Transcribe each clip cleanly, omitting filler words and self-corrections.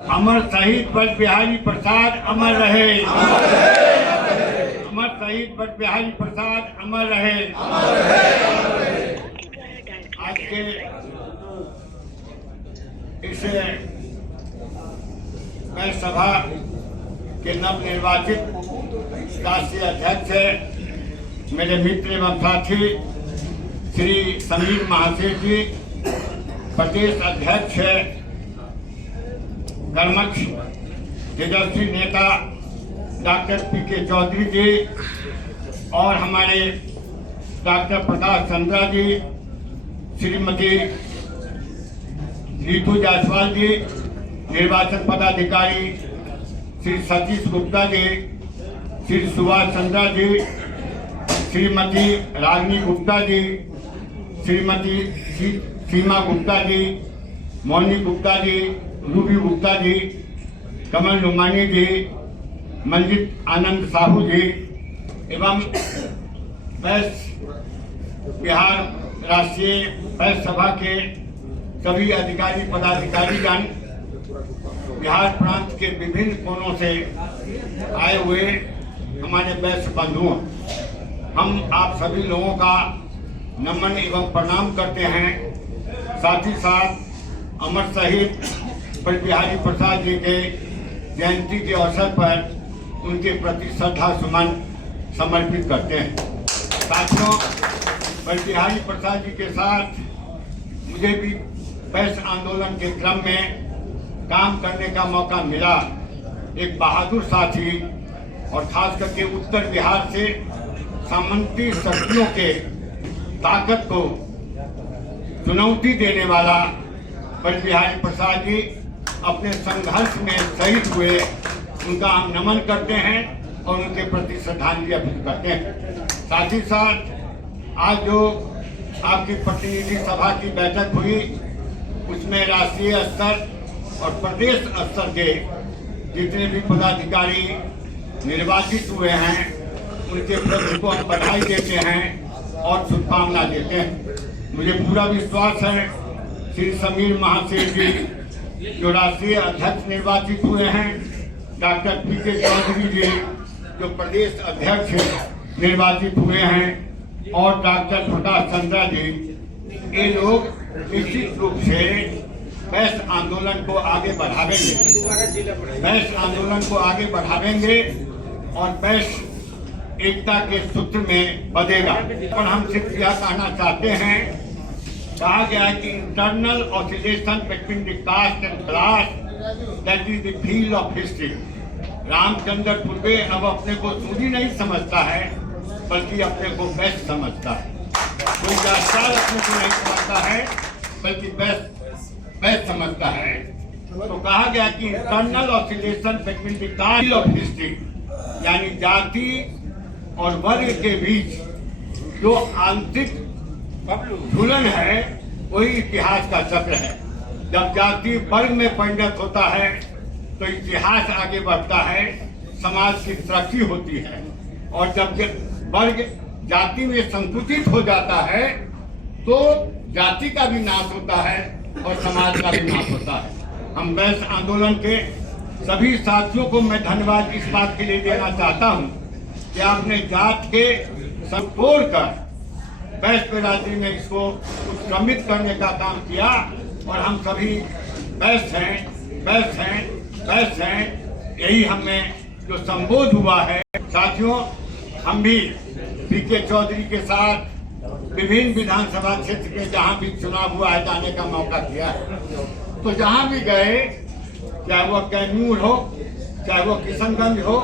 अमर शहीद बल बिहारी प्रसाद अमर रहे। अमर शहीद बल बिहारी प्रसाद अमर रहे। आज के इस सभा के नवनिर्वाचित राष्ट्रीय अध्यक्ष मेरे मित्र एवं साथी श्री समीर महाशय जी, प्रदेश अध्यक्ष कर्मठ तेजस्वी नेता डॉक्टर पी.के. चौधरी जी और हमारे डॉक्टर प्रकाश चंद्रा जी, श्रीमती रीतू जायसवाल जी, निर्वाचन पदाधिकारी श्री सतीश गुप्ता जी, श्री सुभाष चंद्रा जी, श्रीमती रागिनी गुप्ता जी, श्रीमती सीमा गुप्ता जी, मोहिनी गुप्ता जी, रूबी गुप्ता जी, कमल नुमानी जी, मंजित आनंद साहू जी एवं प्रेस बिहार राष्ट्रीय प्रेस सभा के सभी अधिकारी पदाधिकारीगण, बिहार प्रांत के विभिन्न कोनों से आए हुए हमारे वैश्य बंधुओं, हम आप सभी लोगों का नमन एवं प्रणाम करते हैं। साथ ही साथ अमर शहीद बल बिहारी प्रसाद जी के जयंती के अवसर पर उनके प्रति श्रद्धा सुमन समर्पित करते हैं। साथियों, बल बिहारी प्रसाद जी के साथ मुझे भी वैश्य आंदोलन के क्रम में काम करने का मौका मिला। एक बहादुर साथी और खास करके उत्तर बिहार से सामंती शक्तियों के ताकत को चुनौती देने वाला बल बिहारी प्रसाद जी अपने संघर्ष में शहीद हुए, उनका हम नमन करते हैं और उनके प्रति श्रद्धांजलि अर्पित करते हैं। साथ ही साथ आज जो आपकी प्रतिनिधि सभा की बैठक हुई, उसमें राष्ट्रीय स्तर और प्रदेश स्तर के जितने भी पदाधिकारी निर्वाचित हुए हैं, उनके प्रति को हम बधाई देते हैं और शुभकामना देते हैं। मुझे पूरा विश्वास है श्री समीर महाशय जी जो राष्ट्रीय अध्यक्ष निर्वाचित हुए हैं, डॉक्टर पी.के. चौधरी जी जो प्रदेश अध्यक्ष निर्वाचित हुए हैं और डॉक्टर प्रकाश चंद्रा जी, ये लोग निश्चित रूप से वैश्य आंदोलन को आगे बढ़ावेंगे। वैश्य आंदोलन को आगे बढ़ावेंगे और वैश्य एकता के सूत्र में बंधेगा। और हम सिर्फ यह कहना चाहते हैं, कहा गया है कि internal oscillation between the caste and class that is the field of history. Ramchandra Purve अब अपने को सूरी नहीं समझता है, बल्कि अपने को वैश्य समझता है। कोई जातिवाद अपने को नहीं समझता है, बल्कि वैश्य समझता है। तो कहा गया कि internal oscillation between the caste of history, यानी जाति और वर्ग के बीच जो आंतरिक झूलन है, वही इतिहास का चक्र है। जब जाति वर्ग में परिणत होता है तो इतिहास आगे बढ़ता है, समाज की तरक्की होती है। और जब वर्ग जाति में संकुचित हो जाता है तो जाति का भी नाश होता है और समाज का भी नाश होता है। हम वैश्य आंदोलन के सभी साथियों को मैं धन्यवाद इस बात के लिए देना चाहता हूँ कि आपने जात के संतोड़ कर वैश्य बिरादरी में इसको उत्क्रमित करने का काम किया और हम सभी वैश्य हैं, वैश्य हैं, वैश्य हैं, यही हमें जो संबोध हुआ है। साथियों, हम भी पी.के. चौधरी के साथ विभिन्न विधानसभा क्षेत्र के जहाँ भी चुनाव हुआ है जाने का मौका दिया है। तो जहाँ भी गए, चाहे वो कैमूर हो, चाहे वो किशनगंज हो,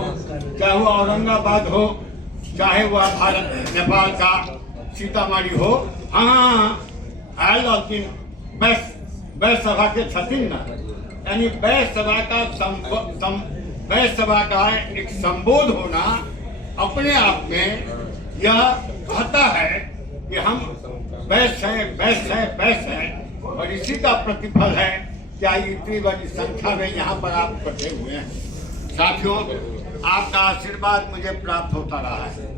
चाहे वो औरंगाबाद हो, चाहे वह भारत नेपाल का सीतामढ़ी हो, हाँ आयल लेकिन वैश्य सभा के छथिन न, यानी वैश्य सभा का एक संबोध होना अपने आप में यह कहता है कि हम वैश्य हैं, वैश्य हैं, वैश्य हैं। और इसी का प्रतिफल है क्या इतनी बड़ी संख्या में यहाँ पर आप इकट्ठे हुए हैं। साथियों, आपका आशीर्वाद मुझे प्राप्त होता रहा है,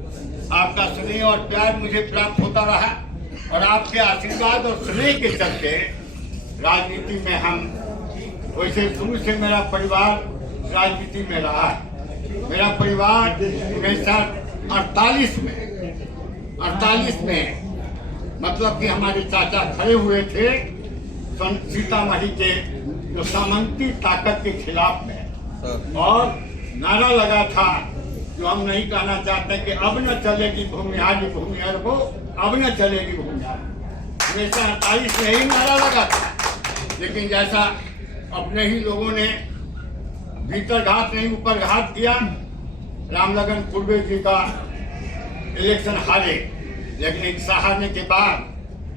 आपका स्नेह और प्यार मुझे प्राप्त होता रहा और आपके आशीर्वाद और स्नेह के चलते राजनीति में हम वैसे शुरू से मेरा परिवार राजनीति में रहा है। मेरा परिवार 1948 में मतलब कि हमारे चाचा खड़े हुए थे सीतामढ़ी के जो सामंती ताकत के खिलाफ में, और नारा लगा था जो हम नहीं कहना चाहते कि अब न चलेगी भूमिहार भूमिहार को, अब न चलेगी भूमिहार। 1948 में ही नारा लगा था, लेकिन जैसा अपने ही लोगों ने भीतर घात नहीं ऊपर घात किया, रामलगन पूर्वे जी का इलेक्शन हारे, लेकिन हारने के बाद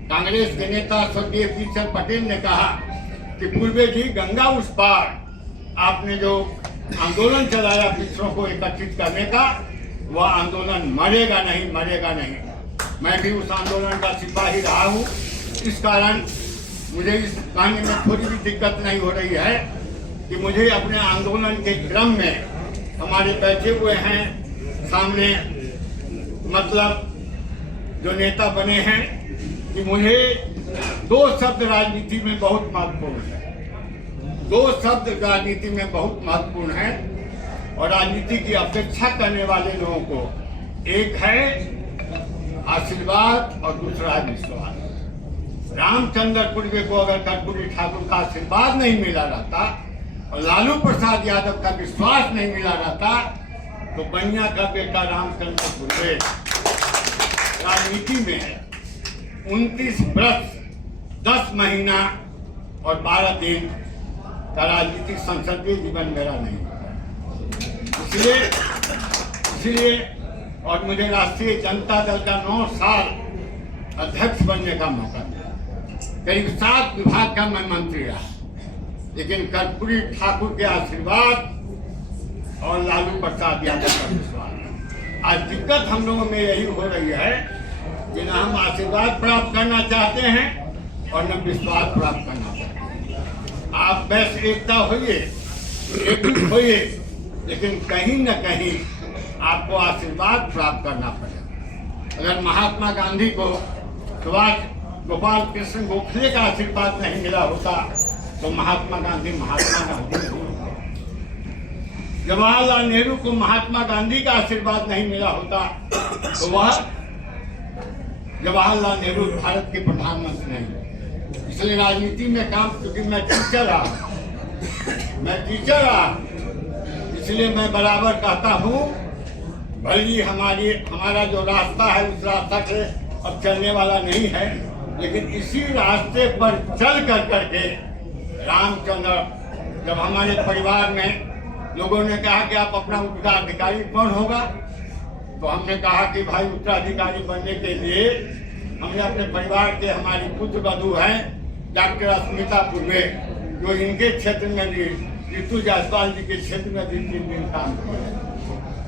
कांग्रेस के नेता स्वर्गीय पीछे पटेल ने कहा कि पूर्वे जी गंगा उस पार आपने जो आंदोलन चलाया पिछड़ों को एकत्रित करने का, वह आंदोलन मरेगा नहीं, मरेगा नहीं। मैं भी उस आंदोलन का सिपाही रहा हूँ, इस कारण मुझे इस कहने में थोड़ी भी दिक्कत नहीं हो रही है कि मुझे अपने आंदोलन के क्रम में हमारे बैठे हुए हैं सामने मतलब जो नेता बने हैं कि मुझे दो शब्द राजनीति में बहुत महत्वपूर्ण है, दो शब्द राजनीति में बहुत महत्वपूर्ण है और राजनीति की अपेक्षा करने वाले लोगों को, एक है आशीर्वाद और दूसरा है विश्वास। रामचंद्र पूर्वे को अगर कर्पूरी ठाकुर का आशीर्वाद नहीं मिला रहता और लालू प्रसाद यादव का विश्वास नहीं मिला रहता तो बनिया का बेटा रामचंद्र पूर्वे राजनीति में है। 29 वर्ष 10 महीना और 12 दिन का राजनीतिक संसदीय जीवन मेरा नहीं होता। इसलिए और मुझे राष्ट्रीय जनता दल का 9 साल अध्यक्ष बनने का मौका मिला। करीब 7 विभाग का मैं मंत्री रहा, लेकिन कर्पूरी ठाकुर के आशीर्वाद और लालू प्रसाद यादव का विश्वास। आज दिक्कत हम लोगों में यही हो रही है कि न हम आशीर्वाद प्राप्त करना चाहते हैं और न विश्वास प्राप्त करना चाहते हैं। आप बस एकता होइए, एकजुट होइए, लेकिन कहीं न कहीं आपको आशीर्वाद प्राप्त करना पड़ेगा। अगर महात्मा गांधी को गोपाल कृष्ण गोखले का आशीर्वाद नहीं मिला होता तो महात्मा गांधी नहीं होते। जवाहरलाल नेहरू को महात्मा गांधी का आशीर्वाद नहीं मिला होता तो वह जवाहरलाल नेहरू भारत के प्रधानमंत्री नहीं। इसलिए राजनीति में काम, क्योंकि मैं टीचर रहा, इसलिए मैं बराबर कहता हूँ भले हमारा जो रास्ता है उस रास्ता से अब चलने वाला नहीं है, लेकिन इसी रास्ते पर चल करके रामचंद्र, जब हमारे परिवार में लोगों ने कहा कि आप अपना उत्तराधिकारी कौन होगा, तो हमने कहा कि भाई उत्तराधिकारी बनने के लिए हमने अपने परिवार के, हमारी पुत्र वधू हैं डॉक्टर अस्मिता पूर्वे, जो इनके क्षेत्र में भी ऋतु जायसवाल जी के क्षेत्र में भी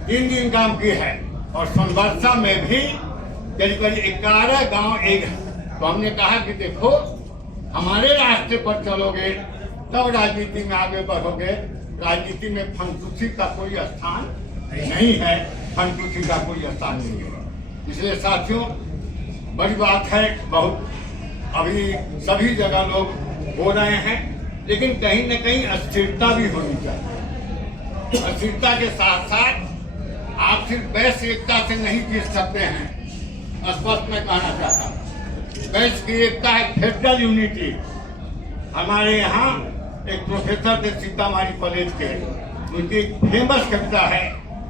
3 दिन काम की है और सोनबरसा में भी करीब 11 गांव एक है। तो हमने कहा कि देखो हमारे रास्ते पर चलोगे तब राजनीति में आगे बढ़ोगे। राजनीति में फंकुशी का कोई स्थान नहीं है, फंकुशी का कोई स्थान नहीं है। इसलिए साथियों, बड़ी बात है, बहुत अभी सभी जगह लोग हो रहे हैं, लेकिन कहीं न कहीं अस्थिरता भी होनी चाहिए। अस्थिरता के साथ साथ आप सिर्फ वैश्य एकता से नहीं जीत सकते हैं। स्पष्ट मैं कहना चाहता हूँ, वैश्य की एकता है फेडरल यूनिटी। हमारे यहाँ एक प्रोफेसर थे सीतामढ़ी कॉलेज के, उनकी फेमस कविता है,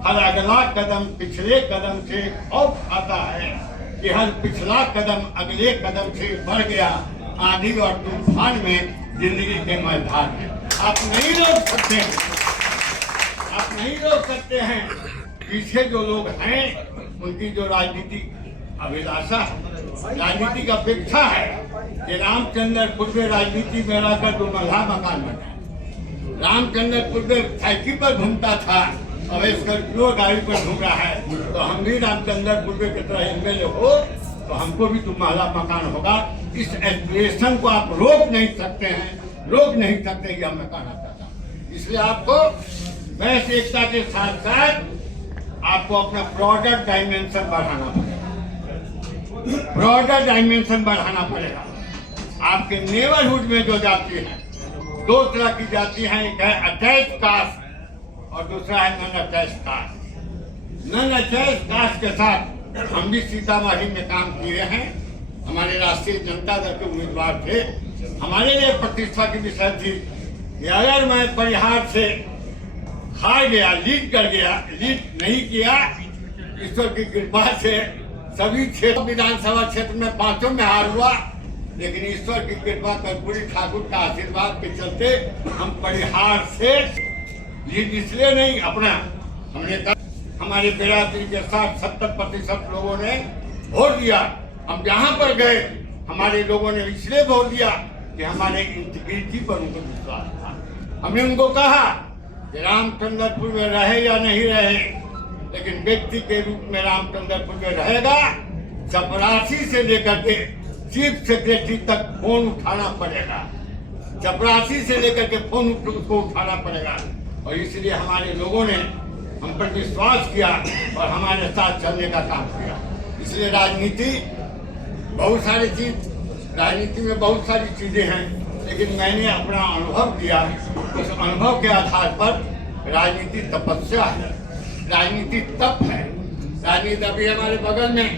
हर अगला कदम पिछले कदम से और आता है कि हर पिछला कदम अगले कदम से बढ़ गया, आंधी और तूफान में जिंदगी के मैदान में। आप नहीं रोक सकते हैं, आप नहीं रोक सकते हैं। पीछे जो लोग हैं उनकी जो राजनीतिक अभिलाषा है, राजनीतिक अपेक्षा है कि रामचंद्र पूर्वे राजनीति में रहकर 2 मल्हा मकान बनाए। रामचंद्र पूर्वे साइकिल पर घूमता था, अब स्कॉर्पियो गाड़ी पर घूम रहा है, तो हम भी रामचंद्र पूर्वे की तरह एमएलए हो तो हमको भी 2 महला मकान होगा। इस एस्पिरेशन को आप रोक नहीं सकते हैं, रोक नहीं सकते, यह मैं कहना चाहता हूँ। इसलिए आपको वैश्य एकता के साथ साथ आपको अपना ब्रॉडर डायमेंशन बढ़ाना पड़ेगा, ब्रॉडर डायमेंशन बढ़ाना पड़ेगा। आपके नेबरहुड में जो जाति है दो तरह की जाति हैं, एक है अटैच कास्ट और दूसरा है non attach caste. Non attach caste के साथ हम भी सीतामढ़ी में काम किए हैं। हमारे राष्ट्रीय जनता दल के उम्मीदवार थे। हमारे लिए प्रतिष्ठा की विषय थी कि अगर मैं परिहार से हार गया, लीड कर गया, लीड नहीं किया, ईश्वर की कृपा से सभी क्षेत्र विधानसभा क्षेत्र में 5 में हार हुआ, लेकिन ईश्वर की कृपा कर्पूरी ठाकुर का आशीर्वाद के चलते हम परिहार से लीड इसलिए नहीं अपना हमने हमारे बिरादरी के 60-70% लोगों ने वोट दिया। हम जहां पर गए हमारे लोगों ने इसलिए वोट दिया कि हमारे इंटीग्रिटी पर उनको विश्वास था। हमने उनको कहा कि रामचंद्रपुर में रहे या नहीं रहे, लेकिन व्यक्ति के रूप में रामचंद्रपुर में रहेगा। चपरासी से लेकर के चीफ सेक्रेटरी तक फोन उठाना पड़ेगा, चपरासी से लेकर के फोन उसको उठाना पड़ेगा। और इसलिए हमारे लोगों ने हम पर विश्वास किया और हमारे साथ चलने का काम किया। इसलिए राजनीति में बहुत सारी चीजें हैं, लेकिन मैंने अपना अनुभव किया। उस अनुभव के आधार पर राजनीति तपस्या है, राजनीति तप है। राजनीति अभी हमारे बगल में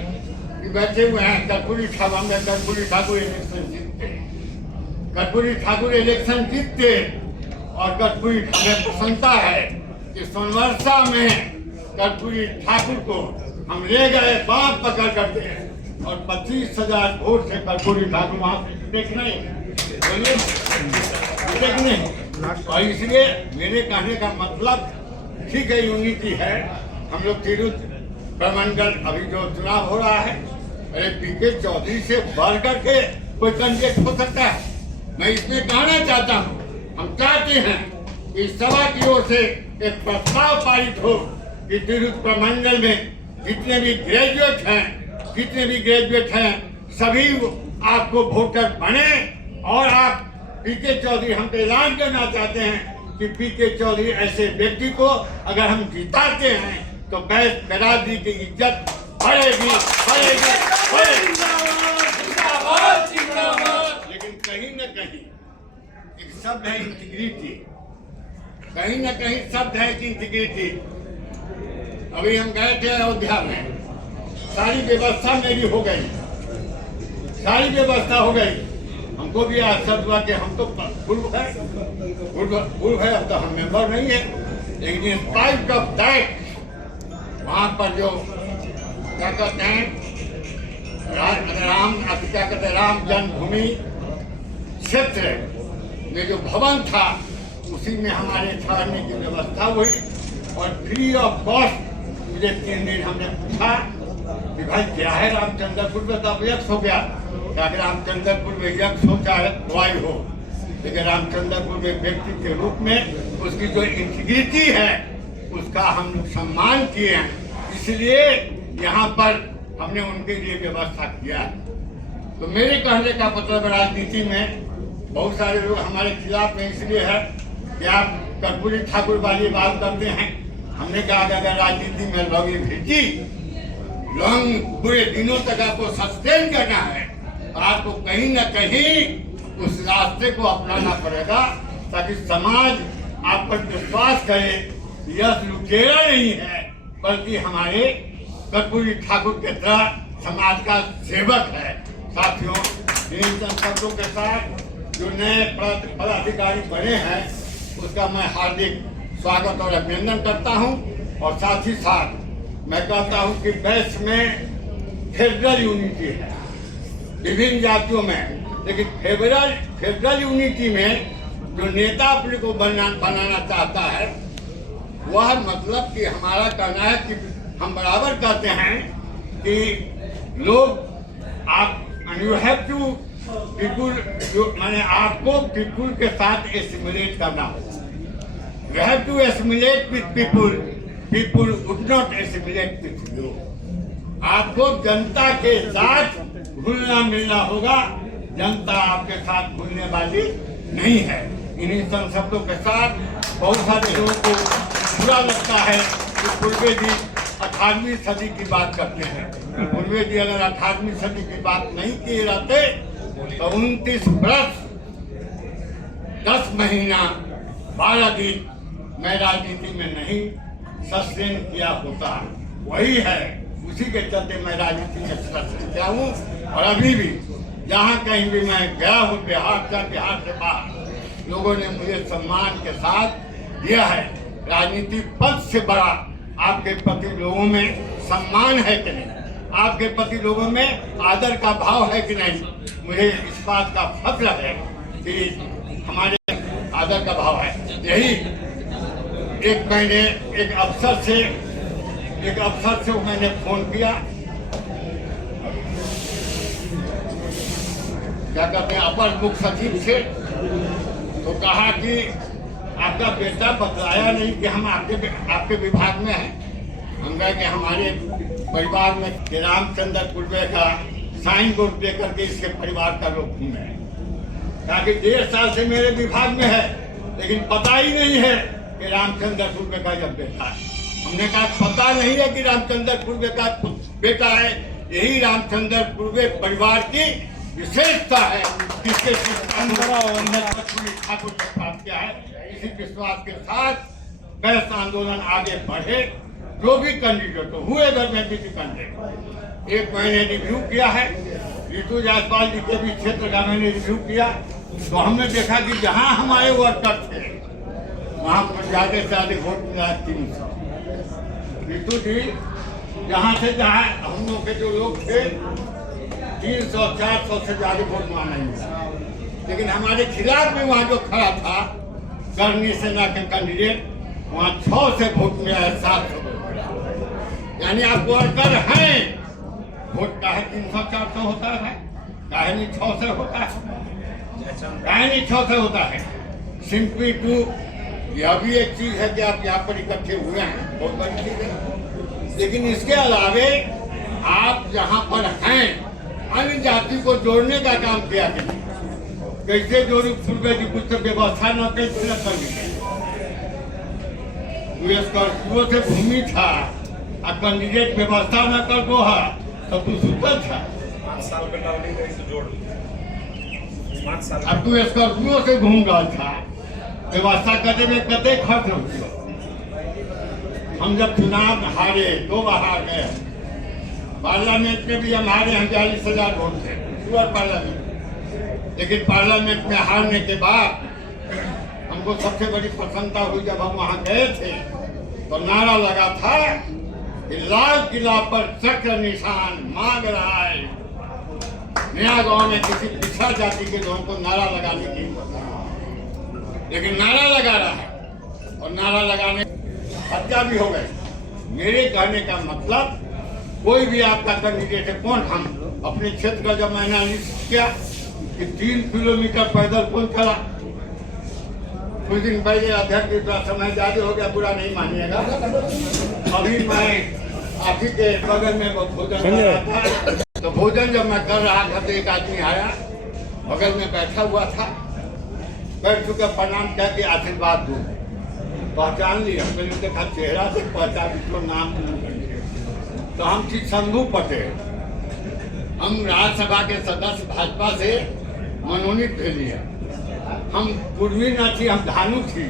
बैठे हुए हैं कर्पूरी ठाकुर में, कर्पूरी ठाकुर इलेक्शन जीतते, कर्पूरी ठाकुर इलेक्शन जीतते और कर्पूरी हमें प्रसन्नता है कि सोनवर्षा में कर्पूरी ठाकुर को हम ले गए बांध पकड़ करके और 25,000 वोट से कर्पूरी ठाकुर वहां से देखने और इसलिए मेरे कहने का मतलब ठीक है, यूनिटी है। हम लोग तिरुत प्रमंडल अभी जो चुनाव हो रहा है, अरे पीके चौधरी से बढ़ करके कोई कैंडिडेट हो सकता है। मैं इसमें कहना चाहता हूँ, हम चाहते हैं कि सभा की ओर से एक प्रस्ताव पारित हो कि तिरुत प्रमंडल में जितने भी ग्रेजुएट हैं सभी आपको वोटर बने। और आप पीके चौधरी, हम तो ऐलान करना चाहते हैं कि पीके चौधरी ऐसे व्यक्ति को अगर हम जिताते हैं तो बिरादरी की इज्जत बढ़ेगी। लेकिन कहीं न कहीं एक शब्द है इंटीग्रिटी, कहीं न कहीं शब्द है इंटीग्रिटी। अभी हम गए थे अयोध्या में, सारी व्यवस्था मेरी हो गई, सारी व्यवस्था हो गई। हमको भी आश्चर्य हुआ कि हम तो पूर्व है, अब तो हम मेंबर नहीं है। लेकिन इन स्पाइट ऑफ दैट वहाँ पर जो क्या कहते हैं राम जन्मभूमि क्षेत्र में जो भवन था उसी में हमारे ठहरने की व्यवस्था हुई और फ्री ऑफ कॉस्ट मुझे 3 दिन हमने पूछा कि भाई क्या है रामचंद्रपुर में, तो अब यक्ष हो गया। क्या रामचंद्रपुर में यक्ष हो चाहे वायु हो, लेकिन रामचंद्रपुर में व्यक्ति के रूप में उसकी जो इंटीग्रिटी है उसका हम लोग सम्मान किए हैं। इसलिए यहाँ पर हमने उनके लिए व्यवस्था किया है। तो मेरे कहने का मतलब राजनीति में बहुत सारे लोग हमारे खिलाफ में इसलिए है कि आप कर्पूरी ठाकुर वाली बात करते हैं। हमने कहा कि अगर राजनीति में लॉन्ग बुरे दिनों तक आपको सस्टेन करना है तो आपको कहीं न कहीं उस रास्ते को अपनाना पड़ेगा, ताकि समाज आप पर विश्वास करे यह लुटेरा नहीं है बल्कि हमारे कर्पूरी ठाकुर के तरह समाज का सेवक है। साथियों, इन शब्दों के साथ जो नए पदाधिकारी बने हैं उसका मैं हार्दिक स्वागत और अभिनंदन करता हूं। और साथ ही साथ मैं कहता हूं कि देश में फेडरल यूनिटी है विभिन्न जातियों में, लेकिन फेडरल यूनिटी में जो नेता अपने को बनाना चाहता है वह मतलब कि हमारा कहना है कि हम बराबर कहते हैं कि लोग आप यू हैव टू पीपुल, माने आपको पीपुल के साथ एसिमुलेट करना होगा। You have to assimilate with people, people would not assimilate with you. आपको जनता के साथ घुलना मिलना होगा, जनता आपके साथ घुलने वाली नहीं है। इन्हीं शब्दों के साथ बहुत सारे लोगों को बुरा लगता है कि पूर्वे जी 18वीं सदी की बात करते हैं। पूर्वे जी अगर 18वीं सदी की बात नहीं किए रहते तो 29 वर्ष 10 महीना 12 दिन मैं राजनीति में नहीं सस्टेन किया होता, वही है, उसी के चलते मैं राजनीति में सस्टेन किया हूँ। और अभी भी जहाँ कहीं भी मैं गया हूँ, बिहार से बाहर, लोगों ने मुझे सम्मान के साथ दिया है। राजनीतिक पद से बड़ा आपके प्रति लोगों में सम्मान है कि नहीं, आपके प्रति लोगों में आदर का भाव है कि नहीं। मुझे इस बात का फख्र है कि हमारे आदर का भाव है। यही मैंने एक अफसर से मैंने फोन किया, क्या कहते हैं, अपर मुख्य सचिव से, तो कहा कि आपका बेटा बतलाया नहीं कि हम आपके विभाग में हैं। हम कहा कि हमारे परिवार में रामचंद्र कुर्वे का साइन बोर्ड दे करके इसके परिवार का लोग घूमे हैं, ताकि 1.5 साल से मेरे विभाग में है, लेकिन पता ही नहीं है कि रामचंद्र कुर्वे का जब बेटा है। हमने कहा पता नहीं है कि रामचंद्र कुर्वे का बेटा है। यही रामचंद्र कुर्वे परिवार की विशेषता है, जिसके ठाकुर ने प्राप्त किया है। इसी विश्वास के साथ बैस आंदोलन आगे बढ़े, जो भी कैंडिडेट हो, हुए घर में भी कैंडिडेट। एक मैंने रिव्यू किया है, ऋतु जायसवाल जी के भी क्षेत्र का मैंने रिव्यू किया, तो हमने देखा कि जहां हमारे वर्कर थे वहां पर ज्यादा से ज्यादा वोट मिला 300। ऋतु जी जहां हम लोग के जो लोग थे 300-400 से ज्यादा वोट वहां नहीं मिला, लेकिन हमारे खिलाफ में वहां जो खड़ा था करनी सेना के कैंडिडेट, वहां 6 से वोट मिला है, 700 वोट मिला। यानी आप वर्कर हैं, वोट काहे 300-400 होता है, काहे नहीं 6 से होता है, काहे नहीं 6 से होता है। सिंपली टू, यह भी एक चीज है कि आप यहाँ पर इकट्ठे हुए हैं, बहुत बड़ी चीज है। लेकिन इसके अलावे आप जहाँ पर हैं, अन्य जाति को जोड़ने का काम किया कि नहीं, कैसे जोड़ी पूर्व जी कुछ व्यवस्था न कैसे न कर से भूमि था, कैंडिडेट व्यवस्था न कर दो है, तो तू सुतल था। 5 साल का अब तू स्कॉर्पियो से घूम रहा था, व्यवस्था करने में कते खर्च हो। हम जब चुनाव हारे 2 बार हार गए, पार्लियामेंट में भी हम हारे हैं 42,000 वोट थे पूरा पार्लियामेंट। लेकिन पार्लियामेंट में हारने के बाद हमको सबसे बड़ी प्रसन्नता हुई जब हम वहां गए थे, तो नारा लगा था कि लाल किला पर चक्र निशान मांग रहा है। नया गांव में किसी पिछड़ा जाति के लोगों को नारा लगाने की, लेकिन नारा लगा रहा है, और नारा लगाने हत्या भी हो गए। मेरे कहने का मतलब, कोई भी आपका कैंडिडेट है, कौन, हम अपने क्षेत्र का जब मैंने एनालिसिस किया कि 3 किलोमीटर पैदल कौन चला। कुछ दिन पहले अध्यक्ष का समय ज्यादा हो गया, बुरा नहीं मानिएगा, अभी मैं आप ही के बगल में भोजन कर रहा था, तो भोजन जब मैं कर रहा था तो एक आदमी आया, बगल में बैठा हुआ था, बैठ चुका, प्रणाम करके आशीर्वाद दूं, पहचान लिया, मैंने देखा चेहरा से पहचान, इसको नाम, तो हम थी शंभू पटेल, हम राज्यसभा के सदस्य भाजपा से मनोनीत थे लिए। हम कुर्मी न थी, हम धानु थी,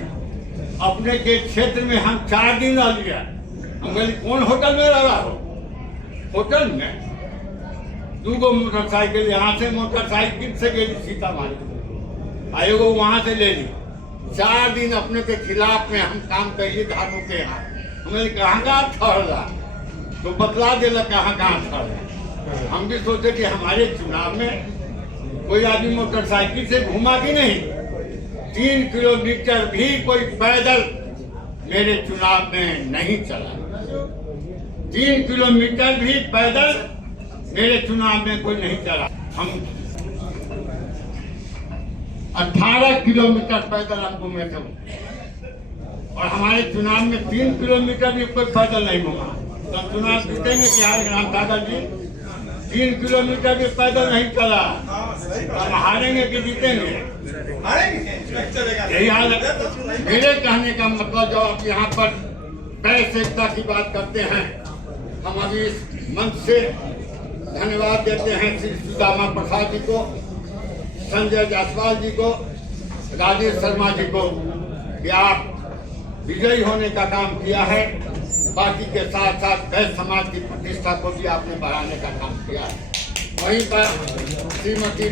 अपने के क्षेत्र में हम 4 दिन रह लिया। हम बोले कौन होटल में रहा हो, होटल में 2 मोटरसाइकिल, यहाँ से मोटरसाइकिल से गई सीतामढ़ी, आयोग वहां से ले ली। 4 दिन अपने के खिलाफ में हम काम करिए धानु के यहाँ। हमें कहाँ ठहरा, तो बतला देला कहाँ ठहरा। हम भी सोचे कि हमारे चुनाव में कोई आदमी मोटरसाइकिल से घुमा कि नहीं, 3 किलोमीटर भी कोई पैदल मेरे चुनाव में नहीं चला। 3 किलोमीटर भी पैदल मेरे चुनाव में कोई नहीं चला। हम 18 किलोमीटर पैदल हम घूमे थे, और हमारे चुनाव में 3 किलोमीटर भी कोई पैदल नहीं घूमा। तो चुनाव जीतेंगे क्या राम सागर जी? 3 किलोमीटर भी पैदल नहीं चला, हम हारेंगे कि जीतेंगे? यही हाल है। मेरे कहने का मतलब, जो आप यहाँ पर प्रेस एकता की बात करते हैं, हम अभी इस मंच से धन्यवाद देते हैं श्री सुदामा प्रसाद जी को, संजय जायसवाल जी को, राजेश शर्मा जी को कि आप विजयी होने का काम किया है। पार्टी के साथ साथ वैश्य समाज की प्रतिष्ठा को भी आपने बढ़ाने का काम किया है। वहीं पर श्रीमती